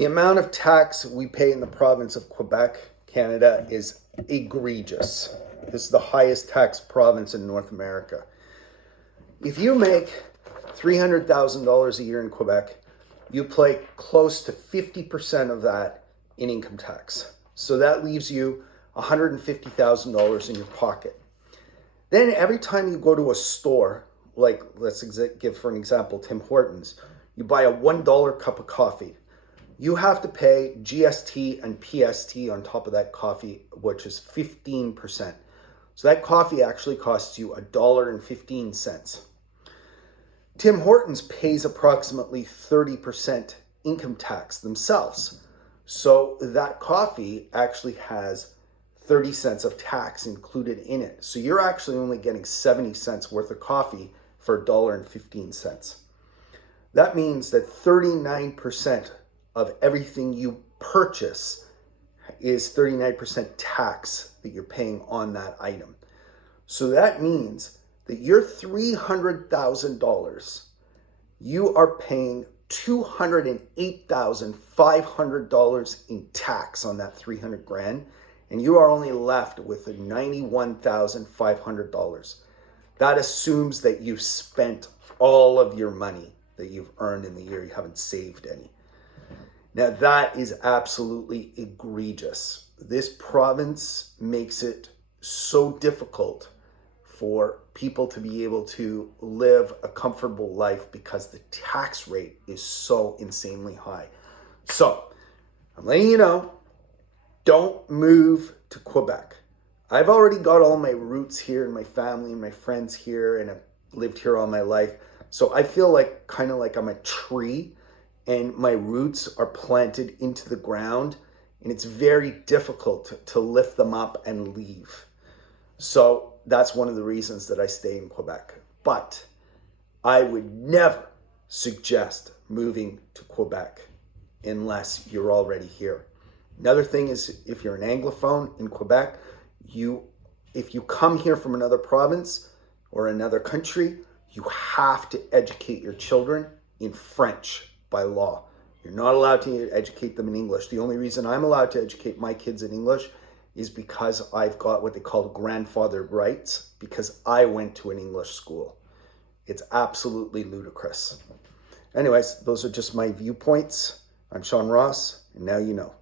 The amount of tax we pay in the province of Quebec, Canada, is egregious. This is the highest tax province in North America. If you make $300,000 a year in Quebec, you pay close to 50% of that in income tax. So that leaves you $150,000 in your pocket. Then every time you go to a store, like let's give for an example, Tim Hortons, you buy a $1 cup of coffee. You have to pay GST and PST on top of that coffee, which is 15%. So that coffee actually costs you $1.15. Tim Hortons pays approximately 30% income tax themselves. So that coffee actually has 30 cents of tax included in it. So you're actually only getting 70 cents worth of coffee for $1.15. That means that 39% of everything you purchase is 39% tax that you're paying on that item. So that means that your $300,000, you are paying $208,500 in tax on that 300 grand, and you are only left with $91,500. That assumes that you've spent all of your money that you've earned in the year. You haven't saved any. Now that is absolutely egregious. This province makes it so difficult for people to be able to live a comfortable life because the tax rate is so insanely high. So I'm letting you know, don't move to Quebec. I've already got all my roots here and my family and my friends here, and I've lived here all my life. So I feel like kind of like I'm a tree and my roots are planted into the ground, and it's very difficult to lift them up and leave. So that's one of the reasons that I stay in Quebec. But I would never suggest moving to Quebec unless you're already here. Another thing is, if you're an Anglophone in Quebec, if you come here from another province or another country, you have to educate your children in French by law. You're not allowed to educate them in English. The only reason I'm allowed to educate my kids in English is because I've got what they call grandfathered rights, because I went to an English school. It's absolutely ludicrous. Anyways, those are just my viewpoints. I'm Sean Ross, and now you know.